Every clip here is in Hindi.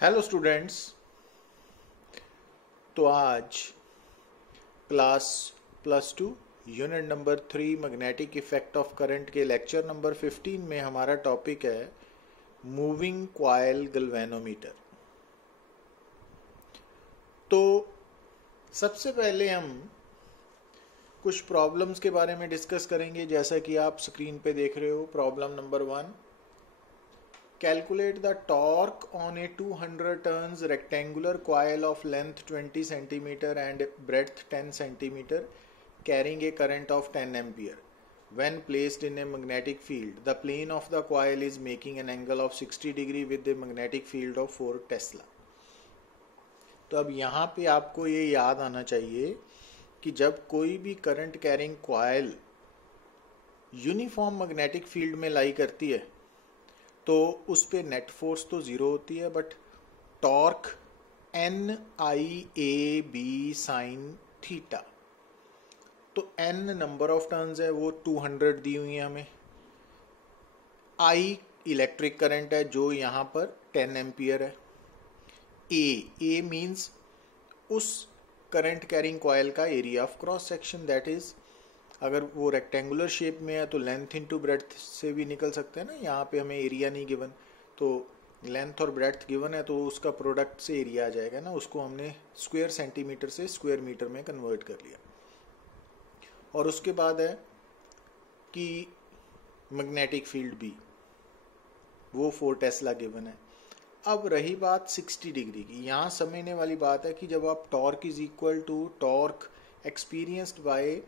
Hello students. तो आज class +2 unit number 3 magnetic effect of current के लेक्चर नंबर 15 में हमारा टॉपिक है मूविंग कॉइल गैल्वेनोमीटर। तो सबसे पहले हम कुछ प्रॉब्लम्स के बारे में डिस्कस करेंगे। जैसा कि आप स्क्रीन पे देख रहे हो, problem number 1, calculate the torque on a 200 turns rectangular coil of length 20 cm and breadth 10 cm carrying a current of 10 ampere. When placed in a magnetic field, the plane of the coil is making an angle of 60 degree with a magnetic field of 4 Tesla. तो अब यहाँ पे आपको ये याद आना चाहिए कि जब कोई भी current carrying coil uniform magnetic field में लाई करती है तो उस पे नेट फोर्स तो ज़ीरो होती है, but torque NIAB sine theta, तो N नंबर ऑफ टर्न्स है वो 200 दी हुई है हमें। I इलेक्ट्रिक करंट है जो यहाँ पर 10 एम्पियर है। A मीन्स उस करंट कैरिंग कॉइल का area of cross section, that is अगर वो रेक्टेंगुलर शेप में है तो लेंथ इनटू ब्रेड्थ से भी निकल सकते हैं ना। यहाँ पे हमें एरिया नहीं गिवन, तो लेंथ और ब्रेड्थ गिवन है तो उसका प्रोडक्ट से एरिया आ जाएगा ना। उसको हमने स्क्वायर सेंटीमीटर से स्क्वायर मीटर में कन्वर्ट कर लिया। और उसके बाद है कि मैग्नेटिक फील्ड भी वो 4 टेस्ला गिवन है। अब रही बात 60 डिग्री की, यहाँ समझने वाली बात है कि जब आप torque is equal to torque experienced by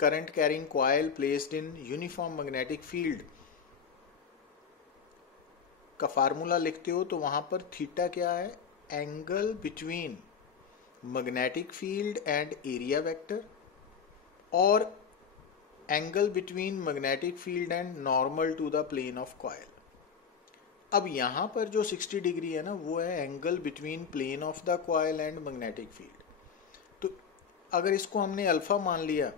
current carrying coil placed in uniform magnetic field का फार्मूला लिखते हो तो वहां पर थीटा क्या है? Angle between magnetic field and area vector, और angle between magnetic field and normal to the plane of coil. अब यहां पर जो 60 डिग्री है ना, वो है angle between plane of the coil and magnetic field. तो अगर इसको हमने अल्फा मान लिया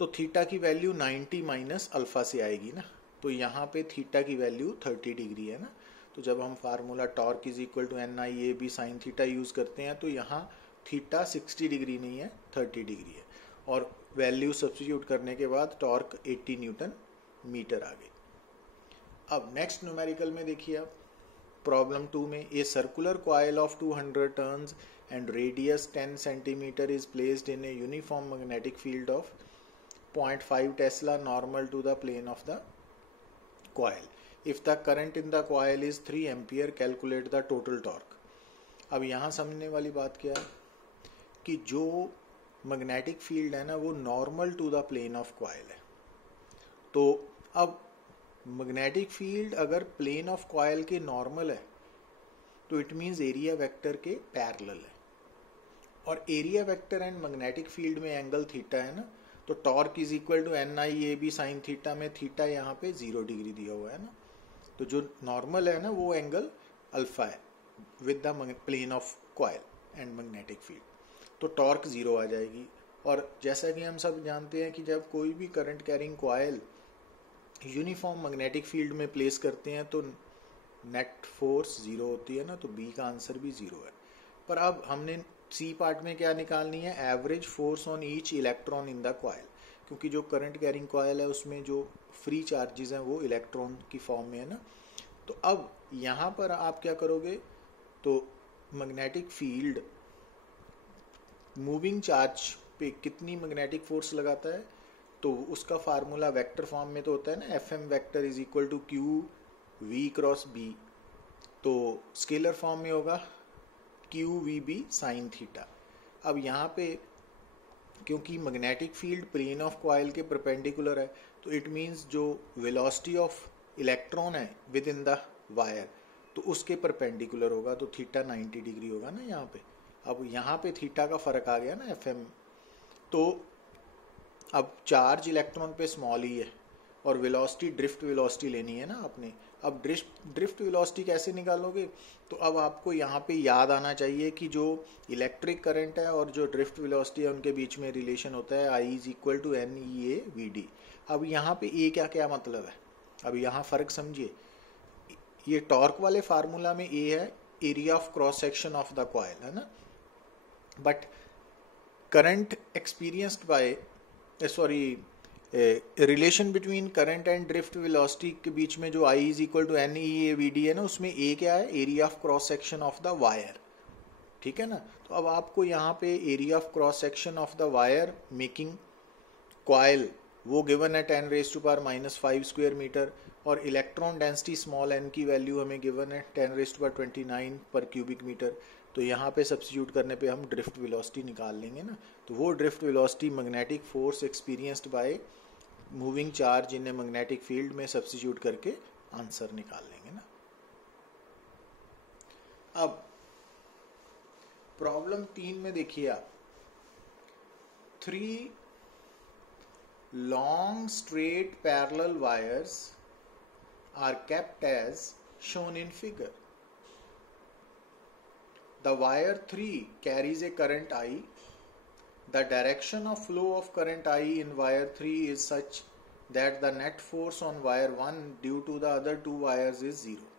तो थीटा की वैल्यू 90 माइनस अल्फा से आएगी ना। तो यहाँ पे थीटा की वैल्यू 30 डिग्री है ना। तो जब हम formula torque is equal to NIAB sine theta use करते हैं तो यहाँ थीटा 60 डिग्री नहीं है, 30 डिग्री है। और वैल्यू सब्स्टिट्यूट करने के बाद टॉर्क 80 न्यूटन मीटर आ गई। अब नेक्स्ट न्यूमेरिकल में देखिए आप, प्रॉब्लम 2 में a circular coil of 200 turns and radius 10 centimetre is placed in a uniform magnetic field of 0.5 Tesla normal to the plane of the coil. If the current in the coil is 3 ampere, calculate the total torque. अब यहाँ समझने वाली बात क्या है कि जो मैग्नेटिक फील्ड है ना वो normal to the plane of coil है। तो अब मैग्नेटिक फील्ड अगर प्लेन ऑफ कॉइल के नॉर्मल है तो इट मीन्स एरिया वेक्टर के पैरेलल है, और area vector and magnetic field में एंगल थीटा है ना। तो torque is equal to NIAB sine theta में थीटा यहाँ पे 0 डिग्री दिया हुआ है ना। तो जो नॉर्मल है ना वो एंगल अल्फा है with the plane of coil and magnetic field, तो टॉर्क 0 आ जाएगी। और जैसा कि हम सब जानते हैं कि जब कोई भी current carrying coil uniform magnetic field में प्लेस करते हैं तो नेट फोर्स 0 होती है ना। तो बी का आंसर भी 0 है। पर अब हमने सी पार्ट में क्या निकालनी है? Average force on each electron in the coil, क्योंकि जो करंट कैरिंग कॉइल है उसमें जो फ्री चार्जेस हैं वो इलेक्ट्रॉन की फॉर्म में है ना। तो अब यहाँ पर आप क्या करोगे? तो मैग्नेटिक फील्ड मूविंग चार्ज पे कितनी मैग्नेटिक फोर्स लगाता है, तो उसका फार्मूला वेक्टर फॉर्म में तो होता है ना, FM vector is equal to QV cross B। तो स्केलर फॉर्म में होगा QVB साइन थीटा। अब यहाँ पे क्योंकि magnetic field plane of coil के परपेंडिकुलर है तो इट मीन्स जो वेलोसिटी ऑफ इलेक्ट्रॉन है विद इन द वायर तो उसके परपेंडिकुलर होगा, तो थीटा 90 डिग्री होगा ना यहाँ पे। अब यहाँ पे थीटा का फर्क आ गया ना FM। तो अब चार्ज इलेक्ट्रॉन पे स्मॉल ही है और वेलोसिटी ड्रिफ्ट वेलोसिटी लेनी है ना आपने। अब ड्रिफ्ट वेलोसिटी कैसे निकालोगे? तो अब आपको यहाँ पे याद आना चाहिए कि जो इलेक्ट्रिक करंट है और जो ड्रिफ्ट वेलोसिटी है उनके बीच में रिलेशन होता है I is equal to NEAVD। अब यहाँ पे ए क्या क्या मतलब है, अब यहाँ फर्क समझिए। ये टॉर्क वाले फार्मूला में ए है area of cross section of the coil, है ना. But current experienced by relation between current and drift velocity के बीच में जो I is equal to N E A V D है ना, उसमें A क्या है, area of cross section of the wire. ठीक है ना. तो अब आपको यहाँ पे area of cross section of the wire making coil वो गिवन है 10⁻⁻5 स्क्वायर मीटर, और इलेक्ट्रॉन डेंसिटी स्मॉल n की वैल्यू हमें गिवन है 10⁻29 पर क्यूबिक मीटर. तो यहाँ पे सब्स्टिट्यूट करने पे हम ड्रिफ्ट वेलोसिटी निकाल लेंगे ना. तो वो drift velocity magnetic force experienced by moving charge in a magnetic field में सब्स्टिट्यूट करके आंसर निकाल लेंगे ना. अब प्रॉब्लम 3 में देखिए आप, 3 long straight parallel wires are kept as shown in figure. The wire 3 carries a current I. The direction of flow of current I in wire 3 is such that the net force on wire 1 due to the other 2 wires is 0.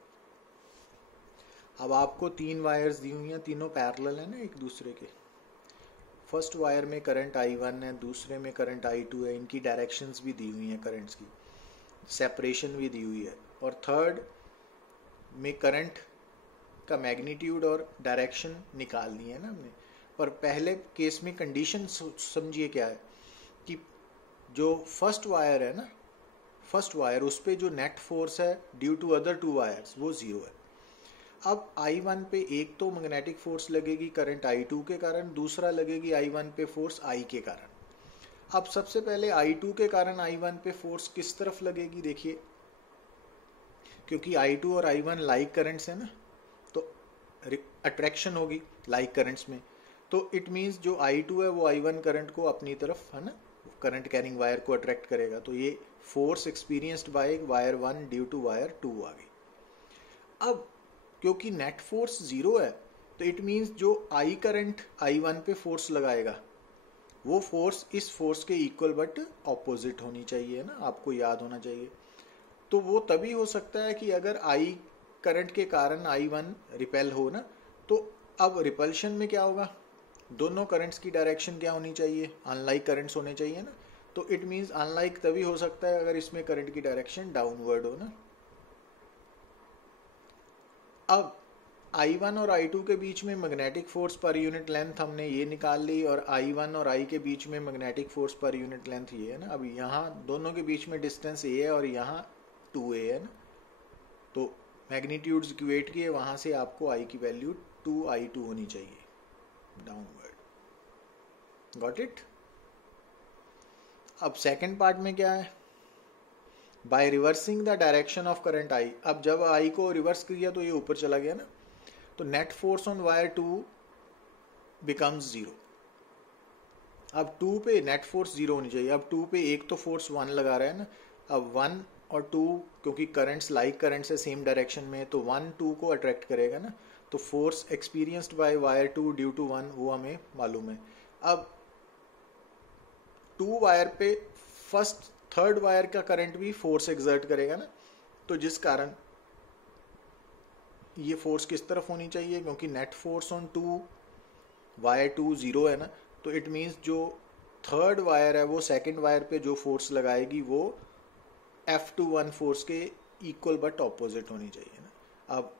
अब आपको 3 वायर्स दी हुई हैं, तीनों पैरेलल है ना एक दूसरे के. फर्स्ट वायर में करंट I1 है, दूसरे में करंट I2 है, इनकी डायरेक्शंस भी दी हुई हैं करंट्स की, सेपरेशन भी दी हुई है, और थर्ड में करंट का मैग्नीट्यूड और डायरेक्शन निकालनी है ना हमने. पर पहले केस में कंडीशन समझिए क्या है कि जो फर्स्ट वायर है ना, फर्स्ट वायर उस पर जो नेट फोर्स है ड्यू टू अदर 2 वायर्स वो 0 है. अब I1 पे एक तो मैग्नेटिक फोर्स लगेगी करंट I2 के कारण, दूसरा लगेगी I1 पे फोर्स I के कारण. अब सबसे पहले I2 के कारण I1 पे फोर्स किस तरफ लगेगी देखिए, क्योंकि I2 और I1 लाइक करंट्स है ना, तो अट्रैक्शन होगी लाइक करंट्स में. तो इट मीन्स जो I2 है वो I1 करंट को अपनी तरफ, है ना, करंट कैरिंग वायर को अट्रैक्ट करेगा. तो ये force experienced by wire 1 due to wire 2 आ गई. अब क्योंकि नेट फोर्स 0 है, तो इट मीन्स जो I करंट I1 पे फोर्स लगाएगा वो फोर्स इस फोर्स के इक्वल बट ऑपोजिट होनी चाहिए ना, आपको याद होना चाहिए. तो वो तभी हो सकता है कि अगर I करंट के कारण I1 रिपेल हो ना, तो अब रिपल्शन में क्या होगा, दोनों करंट्स की डायरेक्शन क्या होनी चाहिए, अनलाइक करंट्स होने चाहिए ना. तो इट मीन्स अनलाइक तभी हो सकता है अगर इसमें करंट की डायरेक्शन डाउनवर्ड हो ना. अब I1 और I2 के बीच में magnetic force per unit length हमने ये निकाल ली, और I1 और I के बीच में magnetic force per unit length ये है ना. अब यहाँ दोनों के बीच में डिस्टेंस A है और यहाँ 2A है ना. तो मैग्नीट्यूड्स इक्वेट किए, वहाँ से आपको I की वैल्यू 2I2 होनी चाहिए डाउनवर्ड. Got it. अब सेकेंड पार्ट में क्या है, by reversing the direction of current I. अब जब I को रिवर्स किया तो ये ऊपर चला गया ना, तो net force on wire 2 becomes 0. अब 2 पे नेट फोर्स 0 होनी चाहिए. अब 2 पे एक तो फोर्स 1 लगा रहा है ना. अब 1 और 2 क्योंकि करंट्स लाइक करंट से सेम डायरेक्शन में, तो 1 2 को अट्रैक्ट करेगा ना. तो force experienced by wire 2 due to 1 वो हमें मालूम है. अब 2 वायर पे फर्स्ट थर्ड वायर का करंट भी फोर्स एक्सर्ट करेगा ना. तो जिस कारण ये फोर्स किस तरफ होनी चाहिए, क्योंकि नेट फोर्स ऑन 2 वायर 2 0 है ना. तो इट मीन्स जो थर्ड वायर है वो सेकंड वायर पे जो फोर्स लगाएगी वो F21 फोर्स के इक्वल बट ऑपोजिट होनी चाहिए ना. अब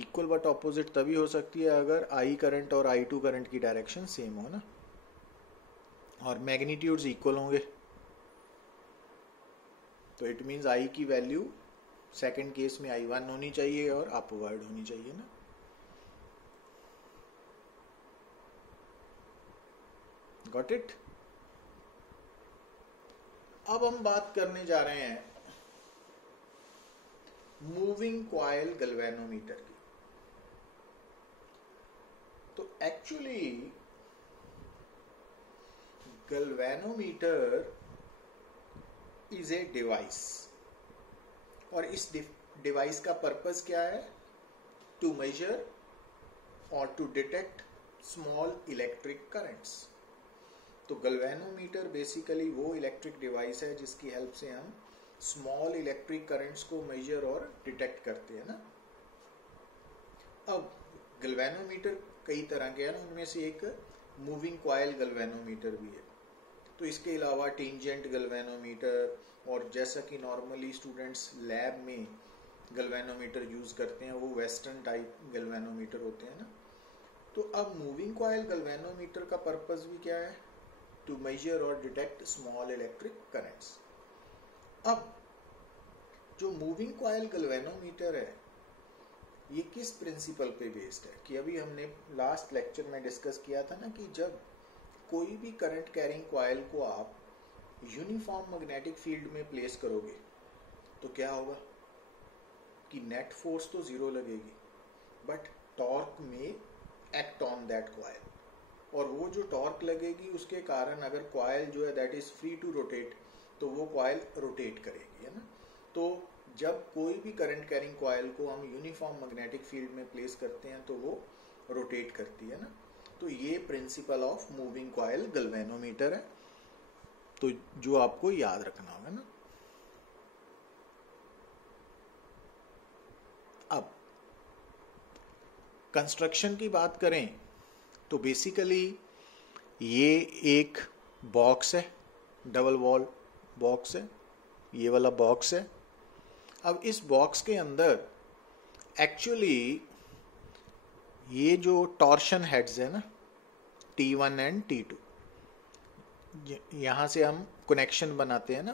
इक्वल बट ऑपोजिट तभी हो सकती है अगर I करंट और I2 करंट की डायरेक्शन सेम हो ना, और मैग्नीट्यूड्स इक्वल होंगे. तो इट मीन्स I की वैल्यू सेकेंड केस में I1 होनी चाहिए और अपवर्ड होनी चाहिए ना. Got it. अब हम बात करने जा रहे हैं मूविंग कॉइल गैल्वेनोमीटर की. तो actually galvanometer is a device, और इस डिवाइस का पर्पस क्या है, टू मेजर और to detect small electric currents. तो गैल्वेनोमीटर बेसिकली वो इलेक्ट्रिक डिवाइस है जिसकी हेल्प से हम स्मॉल इलेक्ट्रिक करंट्स को मेजर और डिटेक्ट करते हैं ना. अब गैल्वेनोमीटर कई तरह के हैं ना, उनमें से एक मूविंग कॉइल गैल्वेनोमीटर भी है। तो इसके अलावा टेंजेंट गैल्वेनोमीटर, और जैसा कि नॉर्मली स्टूडेंट्स लैब में गैल्वेनोमीटर यूज़ करते हैं वो वेस्टर्न टाइप गैल्वेनोमीटर होते हैं ना। तो अब मूविंग कॉइल गैल्वेनोमीटर का पर्पस भी क्या है? टू मेजर और डिटेक्ट स्मॉल इलेक्ट्रिक करंट्स। अब जो मूविंग कॉइल गैल्वेनोमीटर है ये किस प्रिंसिपल पे बेस्ड है? कि अभी हमने लास्ट लेक्चर में डिस्कस किया था ना कि जब कोई भी करंट कैरिंग कॉइल को आप यूनिफॉर्म मैग्नेटिक फील्ड में प्लेस करोगे तो क्या होगा कि नेट फोर्स तो जीरो लगेगी, बट टॉर्क में एक्ट ऑन दैट कॉइल, और वो जो टॉर्क लगेगी उसके कारण अगर कॉइल जो है that is free to rotate तो वो कॉइल रोटेट करेगी, है ना। तो जब कोई भी करंट कैरिंग कॉइल को हम यूनिफॉर्म मैग्नेटिक फील्ड में प्लेस करते हैं तो वो रोटेट करती है ना। तो ये principle of moving coil galvanometer है, तो जो आपको याद रखना होगा ना। अब कंस्ट्रक्शन की बात करें तो बेसिकली ये एक बॉक्स है, डबल वॉल बॉक्स है, ये वाला बॉक्स है। अब इस बॉक्स के अंदर एक्चुअली ये जो टॉर्शन हेड्स है ना T1 एंड T2, यहाँ से हम कनेक्शन बनाते हैं ना,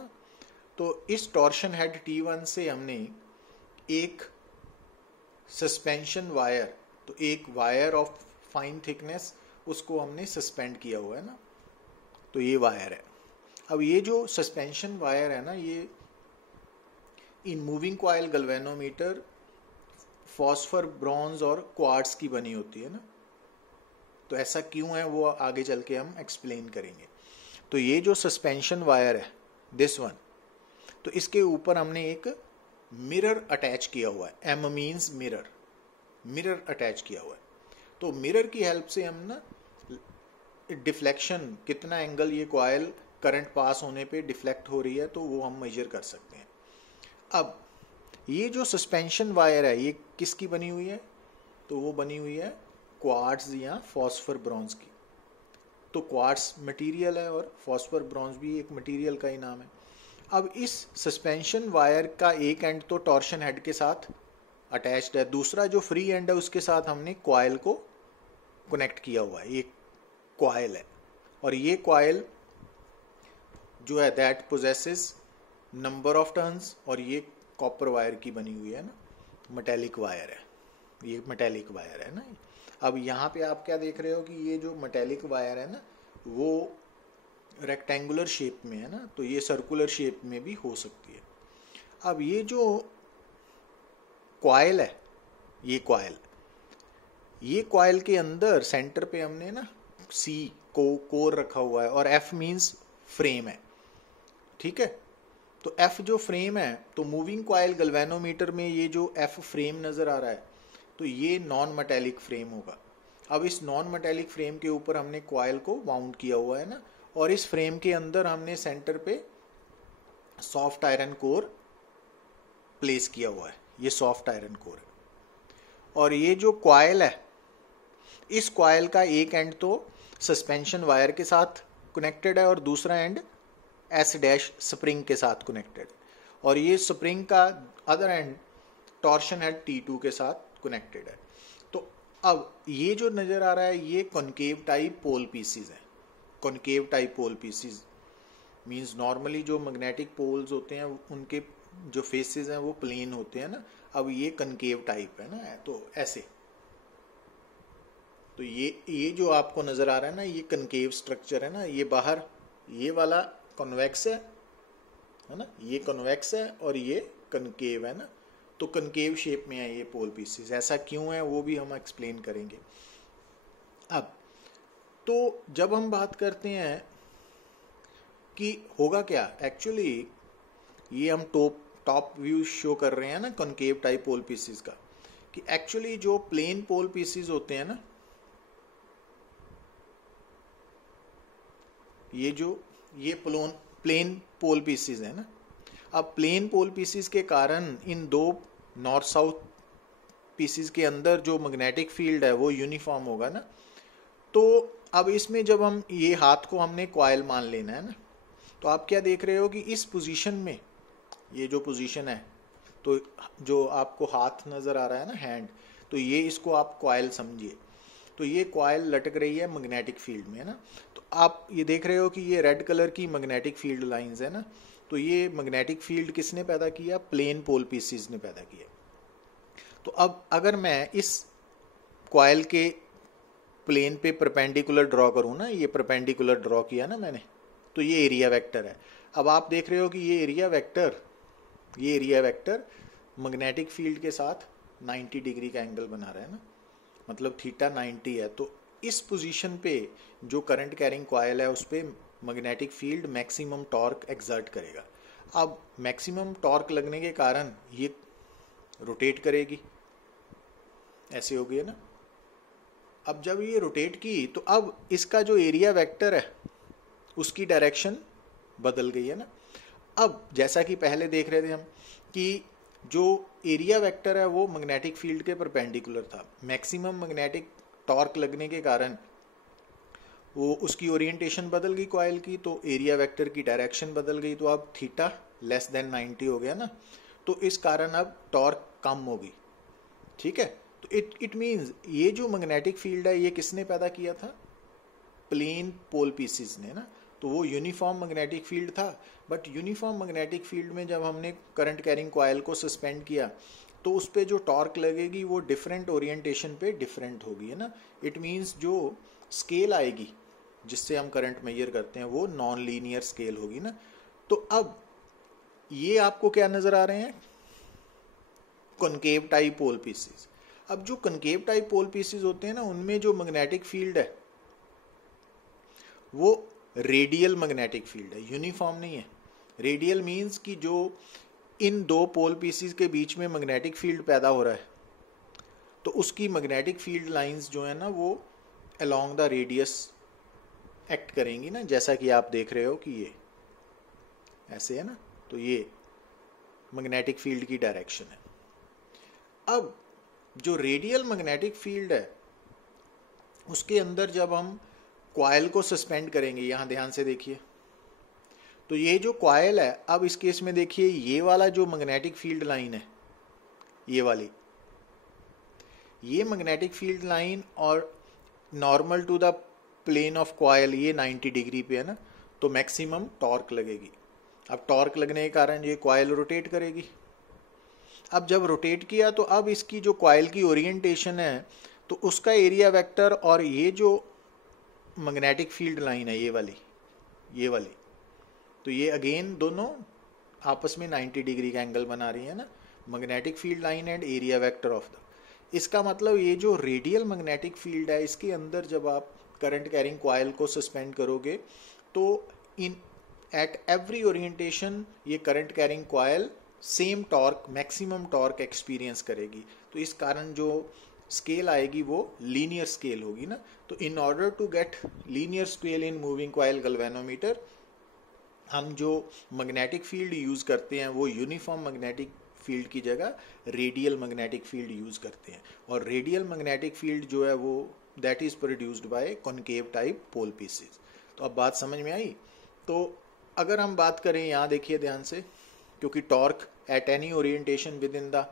तो इस टॉर्शन हेड T1 से हमने एक सस्पेंशन वायर, तो एक वायर ऑफ फाइन थिकनेस उसको हमने सस्पेंड किया हुआ है ना, तो ये वायर है। अब ये जो सस्पेंशन वायर है ना ये इन moving coil galvanometer phosphor, bronze और क्वार्ट्ज की बनी होती है ना। तो ऐसा क्यों है वो आगे चल के हम एक्सप्लेन करेंगे। तो ये जो सस्पेंशन वायर है दिस वन, तो इसके ऊपर हमने एक मिरर अटैच किया हुआ है। M means mirror, mirror attach किया हुआ है। तो मिरर की हेल्प से हम ना डिफ्लेक्शन, कितना एंगल ये कॉइल करंट पास होने पे डिफ्लेक्ट हो रही है तो वो हम मेजर कर सकते हैं। अब ये जो सस्पेंशन वायर है ये किसकी बनी हुई है? तो वो बनी हुई है क्वार्ट्ज या फॉस्फर ब्रॉन्ज की। तो क्वार्ट्ज मटेरियल है और फॉस्फर ब्रॉन्ज भी एक मटेरियल का ही नाम है। अब इस सस्पेंशन वायर का एक एंड तो टॉर्शन हेड के साथ अटैच्ड है, दूसरा जो फ्री एंड है उसके साथ हमने कॉइल को कनेक्ट किया हुआ है। ये कॉइल है और ये कॉइल जो है that possesses number of turns, और ये कॉपर वायर की बनी हुई है ना, मेटेलिक वायर है, ये मेटेलिक वायर है ना। अब यहाँ पे आप क्या देख रहे हो कि ये जो मेटेलिक वायर है ना वो रेक्टेंगुलर शेप में है ना, तो ये सर्कुलर शेप में भी हो सकती है। अब ये जो कॉइल है, ये कॉइल के अंदर सेंटर पे हमने ना सी को कोर रखा हुआ है और एफ मीन्स फ्रेम है, ठीक है। तो एफ जो फ्रेम है, तो मूविंग कॉइल गैल्वेनोमीटर में ये जो एफ फ्रेम नजर आ रहा है तो ये नॉन मेटेलिक फ्रेम होगा। अब इस नॉन मेटेलिक फ्रेम के ऊपर हमने कॉइल को वाउंड किया हुआ है ना, और इस फ्रेम के अंदर हमने सेंटर पे सॉफ्ट आयरन कोर प्लेस किया हुआ है, ये सॉफ्ट आयरन कोर है। और ये जो कॉइल है, इस कॉइल का एक एंड तो सस्पेंशन वायर के साथ कनेक्टेड है और दूसरा एंड एस डैश स्प्रिंग के साथ कनेक्टेड, और ये स्प्रिंग का other and torsion head T2 के साथ कनेक्टेड है। तो अब ये जो नजर आ रहा है ये कॉनकेव टाइप पोल पीसीज है। Concave type pole pieces means normally जो मैग्नेटिक पोल्स होते हैं उनके जो फेसेस हैं वो प्लेन होते हैं ना, अब ये कॉनकेव टाइप है ना, तो ऐसे। तो ये जो आपको नजर आ रहा है ना ये कॉनकेव स्ट्रक्चर है ना, ये बाहर ये वाला कॉन्वेक्स है ना, ये कॉन्वेक्स है और ये कॉनकेव है ना, तो कॉनकेव शेप में है ये पोल पीसेस। ऐसा क्यों है वो भी हम एक्सप्लेन करेंगे। अब तो जब हम बात करते हैं कि होगा क्या, एक्चुअली ये हम टॉप व्यू शो कर रहे हैं ना कॉनकेव टाइप पोल पीसेस का, कि एक्चुअली जो प्लेन पोल पीसेस होते हैं ना, ये प्लेन पोल पीसेस है ना। अब प्लेन पोल पीसेस के कारण इन दो नॉर्थ साउथ पीसीज के अंदर जो मैग्नेटिक फील्ड है वो यूनिफॉर्म होगा ना। तो अब इसमें जब हम ये हाथ को हमने कॉइल मान लेना है ना, तो आप क्या देख रहे हो कि इस पोजीशन में, ये जो पोजीशन है, तो जो आपको हाथ नज़र आ रहा है ना, हैंड, तो ये इसको आप कॉइल समझिए। तो ये कॉइल लटक रही है मैग्नेटिक फील्ड में, है ना। तो आप ये देख रहे हो कि ये रेड कलर की मैग्नेटिक फील्ड लाइंस है ना। तो ये मैग्नेटिक फील्ड किसने पैदा किया? प्लेन पोल पीसीज ने पैदा किया। तो अब अगर मैं इस कॉइल के प्लेन पे परपेंडिकुलर ड्रॉ करूँ ना, ये परपेंडिकुलर ड्रॉ किया ना मैंने, तो ये एरिया वेक्टर है। अब आप देख रहे हो कि ये एरिया वेक्टर मैग्नेटिक फील्ड के साथ 90 डिग्री का एंगल बना रहा है ना, मतलब थीटा 90 है। तो इस पोजीशन पे जो करंट कैरिंग कॉइल है उस पर magnetic field maximum torque exert करेगा। अब मैक्सिमम टॉर्क लगने के कारण ये रोटेट करेगी, ऐसे हो गया ना। अब जब ये रोटेट की तो अब इसका जो एरिया वेक्टर है उसकी डायरेक्शन बदल गई है ना। अब जैसा कि पहले देख रहे थे हम कि जो एरिया वेक्टर है वो मैग्नेटिक फील्ड के परपेंडिकुलर था, मैक्सिमम मैग्नेटिक टॉर्क लगने के कारण वो उसकी ओरिएंटेशन बदल गई कॉइल की, तो एरिया वेक्टर की डायरेक्शन बदल गई। तो अब थीटा लेस देन 90 हो गया ना, तो इस कारण अब टॉर्क कम होगी, ठीक है। तो इट मीन्स ये जो मैग्नेटिक फील्ड है ये किसने पैदा किया था? प्लेन पोल पीसीज ने ना। तो वो यूनिफॉर्म मैग्नेटिक फील्ड था, बट यूनिफॉर्म मैग्नेटिक फील्ड में जब हमने करंट कैरिंग कॉइल को सस्पेंड किया तो उस पर जो टॉर्क लगेगी वो डिफरेंट ओरिएंटेशन पे डिफरेंट होगी, है ना। इट मीन्स जो स्केल आएगी जिससे हम करंट मेजर करते हैं वो नॉन लीनियर स्केल होगी ना। तो अब ये आपको क्या नजर आ रहे हैं? Concave type pole pieces. अब जो कॉनकेव टाइप पोल पीसेस होते हैं ना, उनमें जो मैग्नेटिक फील्ड है वो रेडियल मैग्नेटिक फील्ड है, यूनिफॉर्म नहीं है। रेडियल मीन्स कि जो इन दो पोल पीसेस के बीच में मैग्नेटिक फील्ड पैदा हो रहा है तो उसकी मैग्नेटिक फील्ड लाइंस जो है ना वो अलोंग द रेडियस एक्ट करेंगी ना, जैसा कि आप देख रहे हो कि ये ऐसे है ना। तो ये मैग्नेटिक फील्ड की डायरेक्शन है। अब जो रेडियल मैग्नेटिक फील्ड है उसके अंदर जब हम कॉइल को सस्पेंड करेंगे, यहां ध्यान से देखिए, तो ये जो कॉइल है, अब इस केस में देखिए ये वाला जो मैग्नेटिक फील्ड लाइन है, ये वाली, ये मैग्नेटिक फील्ड लाइन और normal to the plane of coil ये 90 डिग्री पे है ना, तो मैक्सिमम टॉर्क लगेगी। अब टॉर्क लगने के कारण ये कॉइल रोटेट करेगी। अब जब रोटेट किया तो अब इसकी जो कॉइल की ओरिएंटेशन है तो उसका एरिया वेक्टर और ये जो मैग्नेटिक फील्ड लाइन है ये वाली, तो ये अगेन दोनों आपस में 90 डिग्री का एंगल बना रही है ना, magnetic field line and area vector of the. इसका मतलब ये जो रेडियल मैग्नेटिक फील्ड है इसके अंदर जब आप करंट कैरिंग कॉइल को सस्पेंड करोगे तो इन एट एवरी ओरिएंटेशन ये current carrying coil same torque, maximum torque experience करेगी। तो इस कारण जो स्केल आएगी वो लीनियर स्केल होगी ना। तो in order to get linear scale in moving coil galvanometer हम जो मैग्नेटिक फील्ड यूज करते हैं वो यूनिफॉर्म मैग्नेटिक फील्ड की जगह रेडियल मैग्नेटिक फील्ड यूज करते हैं। और रेडियल मैग्नेटिक फील्ड जो है वो that is produced by concave type pole pieces. तो अब बात समझ में आई। तो अगर हम बात करें, यहाँ देखिए ध्यान से, क्योंकि torque at any orientation with in the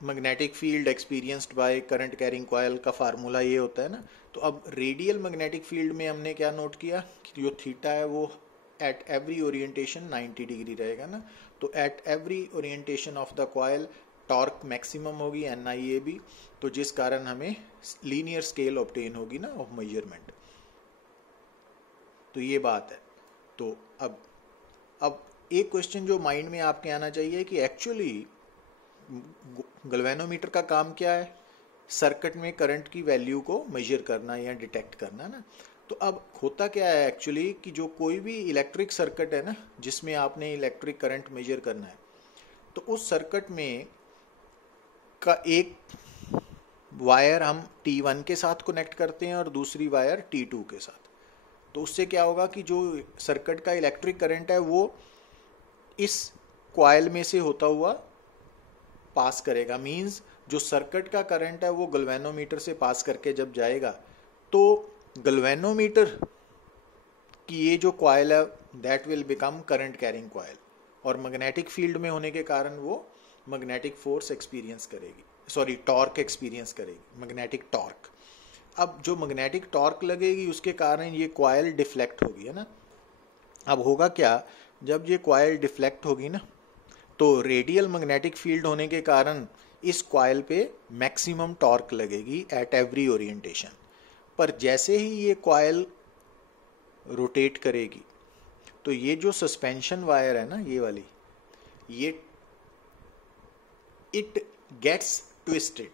magnetic field experienced by current carrying coil का फार्मूला ये होता है ना। तो अब रेडियल मैग्नेटिक फील्ड में हमने क्या नोट किया कि जो थीटा है वो एट एवरी ओरिएंटेशन 90 डिग्री रहेगा ना। तो at every orientation of the coil torque maximum होगी NIAB, तो जिस कारण हमें लीनियर स्केल ऑब्टेन होगी ना ऑफ मेजरमेंट। तो ये बात है। तो अब एक क्वेश्चन जो माइंड में आपके आना चाहिए कि एक्चुअली गैल्वेनोमीटर का काम क्या है? सर्किट में करंट की वैल्यू को मेजर करना या डिटेक्ट करना ना। तो अब होता क्या है एक्चुअली कि जो कोई भी इलेक्ट्रिक सर्किट है ना जिसमें आपने इलेक्ट्रिक करंट मेजर करना है, तो उस सर्किट में का एक वायर हम T1 के साथ कनेक्ट करते हैं और दूसरी वायर T2 के साथ। तो उससे क्या होगा कि जो सर्किट का इलेक्ट्रिक करंट है वो इस कॉइल में से होता हुआ पास करेगा, मींस जो सर्किट का करंट है वो गल्वेनोमीटर से पास करके जब जाएगा तो गल्वेनोमीटर कि ये जो कॉइल है that will become current carrying coil, और मैग्नेटिक फील्ड में होने के कारण वो मैग्नेटिक फोर्स एक्सपीरियंस करेगी, सॉरी टॉर्क एक्सपीरियंस करेगी, मैग्नेटिक टॉर्क। अब जो मैग्नेटिक टॉर्क लगेगी उसके कारण ये कॉइल डिफ्लेक्ट होगी, है ना। अब होगा क्या, जब ये कॉइल डिफ्लेक्ट होगी ना तो रेडियल मैग्नेटिक फील्ड होने के कारण इस कॉइल पे मैक्सिमम टॉर्क लगेगी एट एवरी ओरिएंटेशन। पर जैसे ही ये कॉइल रोटेट करेगी तो ये जो सस्पेंशन वायर है ना ये वाली, ये इट गेट्स ट्विस्टेड,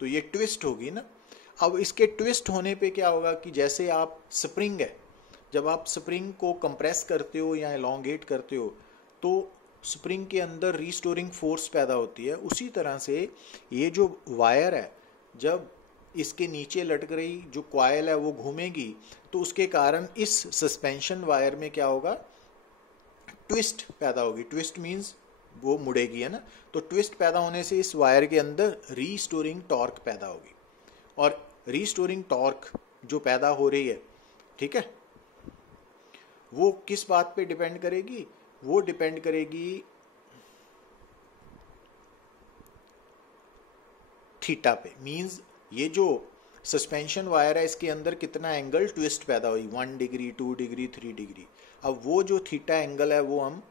तो ये ट्विस्ट होगी ना। अब इसके ट्विस्ट होने पे क्या होगा कि जैसे आप स्प्रिंग है, जब आप स्प्रिंग को कंप्रेस करते हो या एलोंगेट करते हो तो स्प्रिंग के अंदर रीस्टोरिंग फोर्स पैदा होती है, उसी तरह से ये जो वायर है जब इसके नीचे लटक रही जो कॉइल है वो घूमेगी तो उसके कारण इस सस्पेंशन वायर में क्या होगा, ट्विस्ट पैदा होगी। ट्विस्ट मीन्स वो मुड़ेगी, है ना। तो ट्विस्ट पैदा होने से इस वायर के अंदर रीस्टोरिंग टॉर्क पैदा होगी, और रीस्टोरिंग टॉर्क जो पैदा हो रही है, ठीक है, वो किस बात पे डिपेंड करेगी, वो डिपेंड करेगी थीटा पे। मींस ये जो सस्पेंशन वायर है इसके अंदर कितना एंगल ट्विस्ट पैदा हुई, 1 डिग्री 2 डिग्री 3 डिग्री। अब वो जो थीटा एंगल है वो हम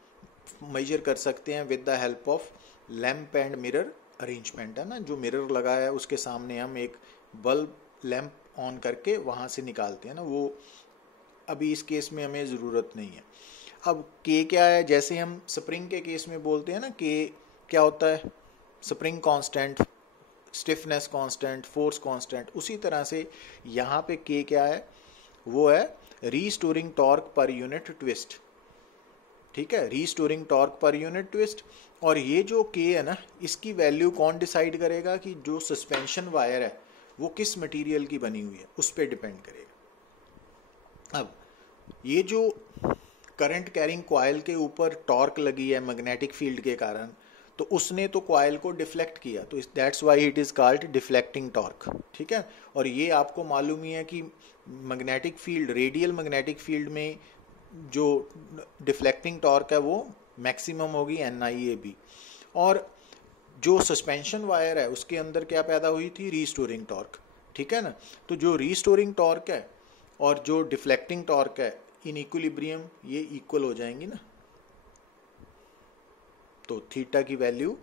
मेजर कर सकते हैं with the help of lamp and mirror arrangement, है ना। जो मिरर लगाया है उसके सामने हम एक बल्ब लैंप ऑन करके वहाँ से निकालते हैं ना, वो अभी इस केस में हमें ज़रूरत नहीं है। अब के क्या है, जैसे हम स्प्रिंग के केस में बोलते हैं ना, के क्या होता है, spring constant, stiffness constant, force constant, उसी तरह से यहाँ पे के क्या है, वो है restoring torque per unit twist, ठीक है, restoring torque per unit twist. और ये जो के है ना, इसकी वैल्यू कौन डिसाइड करेगा कि जो सस्पेंशन वायर है वो किस मटेरियल की बनी हुई है, उस पर डिपेंड करेगा। अब ये जो करंट कैरिंग कॉइल के ऊपर टॉर्क लगी है मैग्नेटिक फील्ड के कारण, तो उसने तो कॉइल को डिफ्लेक्ट किया, तो that's why it is called deflecting torque, ठीक है। और ये आपको मालूम ही है कि magnetic field, radial magnetic field में जो डिफ्लेक्टिंग टॉर्क है वो मैक्सिमम होगी NIAB। और जो सस्पेंशन वायर है उसके अंदर क्या पैदा हुई थी, रीस्टोरिंग टॉर्क, ठीक है ना। तो जो रीस्टोरिंग टॉर्क है और जो डिफ्लेक्टिंग टॉर्क है इन इक्विलिब्रियम ये इक्वल हो जाएंगी ना, तो थीटा की वैल्यू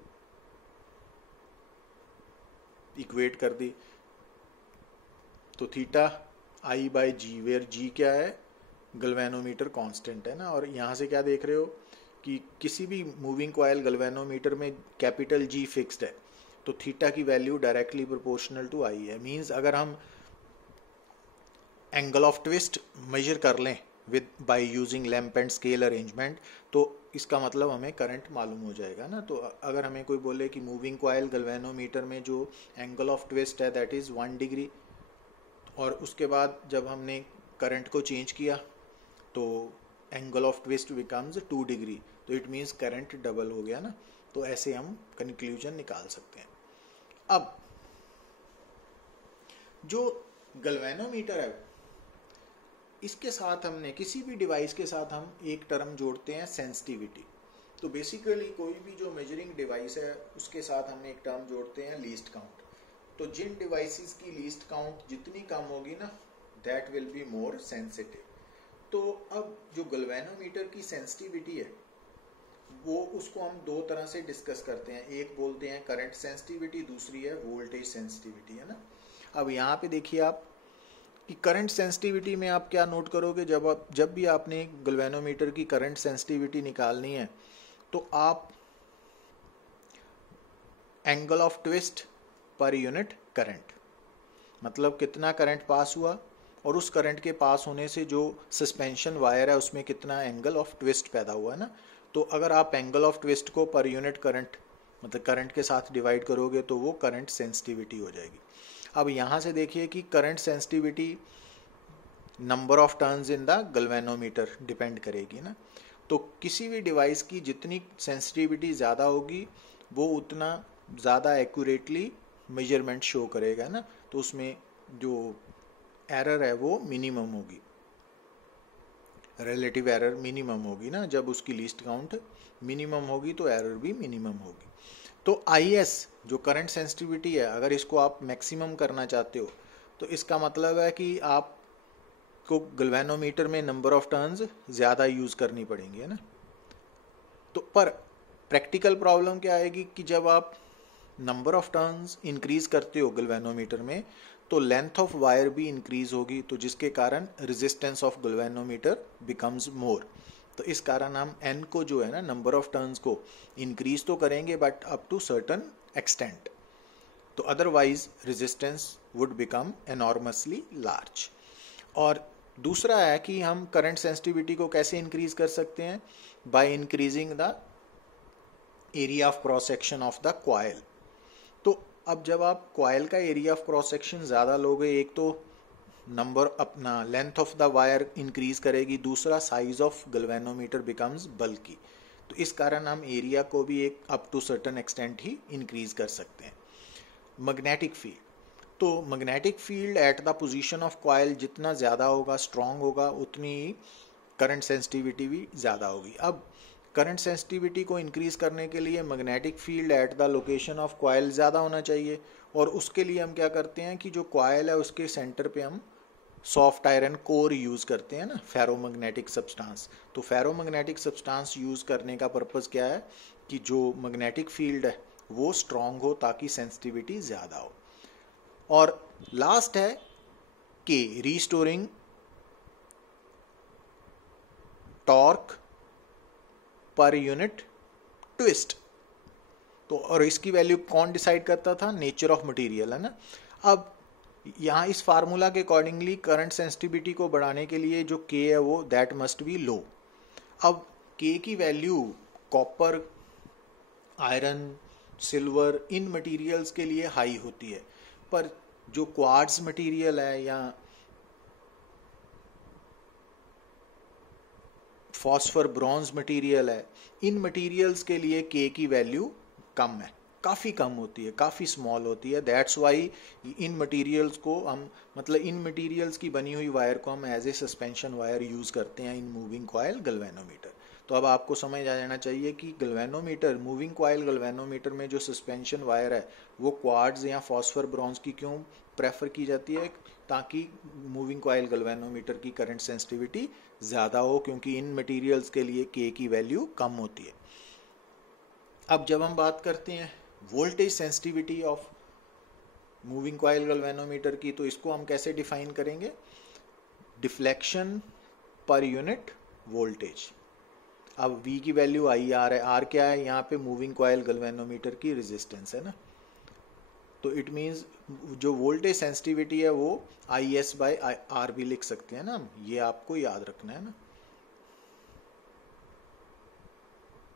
इक्वेट कर दी, तो थीटा I/G, वेयर G क्या है, गल्वेनोमीटर कांस्टेंट, है ना। और यहाँ से क्या देख रहे हो कि किसी भी मूविंग कॉइल गल्वेनोमीटर में कैपिटल G फिक्स्ड है, तो थीटा की value directly proportional to I है। मींस अगर हम एंगल ऑफ ट्विस्ट मेजर कर लें with by using lamp and scale arrangement, तो इसका मतलब हमें करंट मालूम हो जाएगा ना। तो अगर हमें कोई बोले कि मूविंग कॉइल गल्वेनोमीटर में जो एंगल ऑफ ट्विस्ट है दैट इज़ 1 डिग्री, और उसके बाद जब हमने करंट को चेंज किया तो angle of twist becomes 2 degree, तो इट मीन्स करंट डबल हो गया ना। तो ऐसे हम कंक्लूजन निकाल सकते हैं। अब जो गल्वेनोमीटर है इसके साथ हमने, किसी भी डिवाइस के साथ हम एक टर्म जोड़ते हैं सेंसिटिविटी। तो बेसिकली कोई भी जो मेजरिंग डिवाइस है उसके साथ हमने एक टर्म जोड़ते हैं लीस्ट काउंट। तो जिन डिवाइसेस की लीस्ट काउंट जितनी कम होगी ना that will be more sensitive. तो अब जो गल्वेनोमीटर की सेंसिटिविटी है वो उसको हम दो तरह से डिस्कस करते हैं, एक बोलते हैं करंट सेंसिटिविटी, दूसरी है वोल्टेज सेंसिटिविटी, है ना। अब यहाँ पे देखिए आप कि करंट सेंसिटिविटी में आप क्या नोट करोगे, जब भी आपने गल्वेनोमीटर की करंट सेंसिटिविटी निकालनी है तो आप angle of twist per unit current, मतलब कितना करंट पास हुआ और उस करंट के पास होने से जो सस्पेंशन वायर है उसमें कितना एंगल ऑफ ट्विस्ट पैदा हुआ है ना। तो अगर आप एंगल ऑफ ट्विस्ट को पर यूनिट करंट मतलब करंट के साथ डिवाइड करोगे तो वो करंट सेंसिटिविटी हो जाएगी। अब यहाँ से देखिए कि current sensitivity number of turns in the galvanometer depend करेगी ना। तो किसी भी डिवाइस की जितनी सेंसिटिविटी ज़्यादा होगी वो उतना ज़्यादा एक्यूरेटली मेजरमेंट शो करेगा ना, तो उसमें जो एरर है वो मिनिमम होगी, रिलेटिव एरर मिनिमम होगी ना, जब उसकी लीस्ट काउंट मिनिमम होगी तो एरर भी मिनिमम होगी। तो IS जो करंट सेंसिटिविटी है, अगर इसको आप मैक्सिमम करना चाहते हो तो इसका मतलब है कि आपको गैल्वेनोमीटर में नंबर ऑफ टर्न्स ज़्यादा यूज़ करनी पड़ेंगी, है ना। तो पर प्रैक्टिकल प्रॉब्लम क्या आएगी कि जब आप नंबर ऑफ टर्न्स इंक्रीज करते हो गैल्वेनोमीटर में तो लेंथ ऑफ वायर भी इंक्रीज होगी, तो जिसके कारण resistance of galvanometer becomes more. तो इस कारण हम n को जो है ना, नंबर ऑफ टर्न्स को इंक्रीज तो करेंगे but up to certain extent, तो otherwise resistance would become enormously large. और दूसरा है कि हम करंट सेंसिटिविटी को कैसे इंक्रीज कर सकते हैं, by increasing the area of cross section of the coil. तो अब जब आप कॉइल का एरिया ऑफ क्रॉस सेक्शन ज़्यादा लोगे, एक तो नंबर अपना length of the wire increase करेगी, दूसरा size of galvanometer becomes bulky, तो इस कारण हम एरिया को भी एक अप टू सर्टन एक्सटेंट ही इंक्रीज कर सकते हैं। मैग्नेटिक फील्ड, तो magnetic field at the position of coil जितना ज़्यादा होगा, स्ट्रांग होगा, उतनी ही करंट सेंसिटिविटी भी ज़्यादा होगी। अब करंट सेंसिटिविटी को इंक्रीज करने के लिए magnetic field at the location of coil ज़्यादा होना चाहिए, और उसके लिए हम क्या करते हैं कि जो कॉइल है उसके सेंटर पे हम सॉफ्ट आयरन कोर यूज़ करते हैं ना, फेरोमैग्नेटिक सब्सटेंस। तो फेरोमैग्नेटिक सब्सटेंस यूज़ करने का पर्पज़ क्या है कि जो मैग्नेटिक फील्ड है वो स्ट्रांग हो ताकि सेंसिटिविटी ज़्यादा हो। और लास्ट है कि restoring torque per unit twist. तो और इसकी वैल्यू कौन डिसाइड करता था, नेचर ऑफ मटेरियल, है ना। अब यहाँ इस फार्मूला के अकॉर्डिंगली करंट सेंसिटिविटी को बढ़ाने के लिए जो K है वो दैट मस्ट बी लो। अब K की value copper, iron, silver in materials के लिए हाई होती है, पर जो क्वार्ट्ज मटेरियल है या फॉस्फर ब्रॉन्ज मटेरियल है, इन मटेरियल्स के लिए K की वैल्यू कम है, काफ़ी कम होती है, काफ़ी स्मॉल होती है। दैट्स वाई इन मटेरियल्स को हम, मतलब इन मटेरियल्स की बनी हुई वायर को हम as a suspension wire use करते हैं इन मूविंग कॉइल गैल्वेनोमीटर। तो अब आपको समझ आ जाना चाहिए कि गैल्वेनोमीटर, मूविंग कॉइल गैल्वेनोमीटर में जो सस्पेंशन वायर है वो क्वार्ट्ज या फॉस्फर ब्रॉन्ज की क्यों प्रेफर की जाती है, ताकि मूविंग कॉइल गैल्वेनोमीटर की करंट सेंसिटिविटी ज़्यादा हो, क्योंकि इन मटेरियल्स के लिए K की वैल्यू कम होती है। अब जब हम बात करते हैं voltage sensitivity of moving coil galvanometer की, तो इसको हम कैसे डिफाइन करेंगे, डिफ्लेक्शन पर यूनिट वोल्टेज। अब V की वैल्यू IR है, R क्या है, यहाँ पे मूविंग कॉइल गैल्वेनोमीटर की रेजिस्टेंस है ना, तो इट मीन्स जो वोल्टेज सेंसिटिविटी है वो IS/R भी लिख सकते हैं ना, ये आपको याद रखना है ना।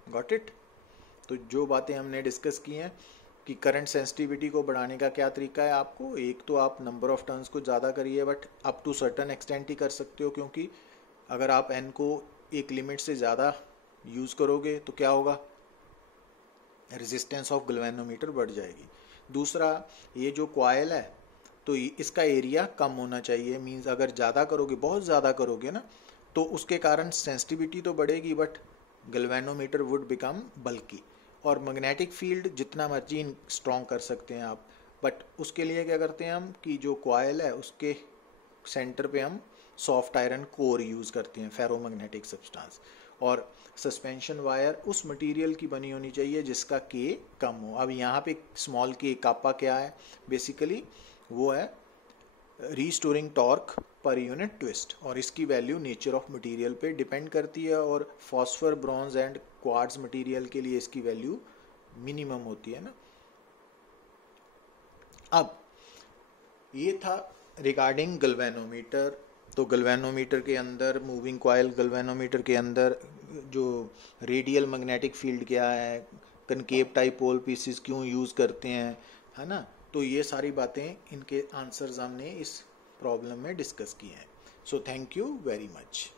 Got it. तो जो बातें हमने डिस्कस की हैं कि करंट सेंसिटिविटी को बढ़ाने का क्या तरीका है आपको, एक तो आप नंबर ऑफ टर्न्स को ज़्यादा करिए, but up to certain extent ही कर सकते हो, क्योंकि अगर आप n को एक लिमिट से ज़्यादा यूज़ करोगे तो क्या होगा, रेजिस्टेंस ऑफ गैल्वेनोमीटर बढ़ जाएगी। दूसरा, ये जो कॉइल है तो इसका एरिया कम होना चाहिए, मींस अगर ज़्यादा करोगे, बहुत ज़्यादा करोगे ना, तो उसके कारण सेंसिटिविटी तो बढ़ेगी बट गैल्वेनोमीटर वुड बिकम बल्की। और मैग्नेटिक फील्ड जितना मर्जी स्ट्रॉन्ग कर सकते हैं आप, बट उसके लिए क्या करते हैं हम कि जो कॉइल है उसके सेंटर पे हम सॉफ्ट आयरन कोर यूज़ करते हैं, फेरोमैग्नेटिक सब्सटेंस। और सस्पेंशन वायर उस मटेरियल की बनी होनी चाहिए जिसका K कम हो। अब यहाँ पे स्मॉल K कापा क्या है, बेसिकली वो है restoring torque per unit twist, और इसकी वैल्यू नेचर ऑफ मटेरियल पे डिपेंड करती है, और phosphor, bronze and quartz material के लिए इसकी वैल्यू मिनिमम होती है ना। अब ये था रिगार्डिंग गैल्वेनोमीटर। तो गैल्वेनोमीटर के अंदर, मूविंग कॉइल गैल्वेनोमीटर के अंदर जो रेडियल मैग्नेटिक फील्ड क्या है, कनकेव टाइप पोल पीसेस क्यों यूज़ करते हैं, है ना। तो ये सारी बातें, इनके आंसर्स हमने इस प्रॉब्लम में डिस्कस किए हैं। So thank you very much.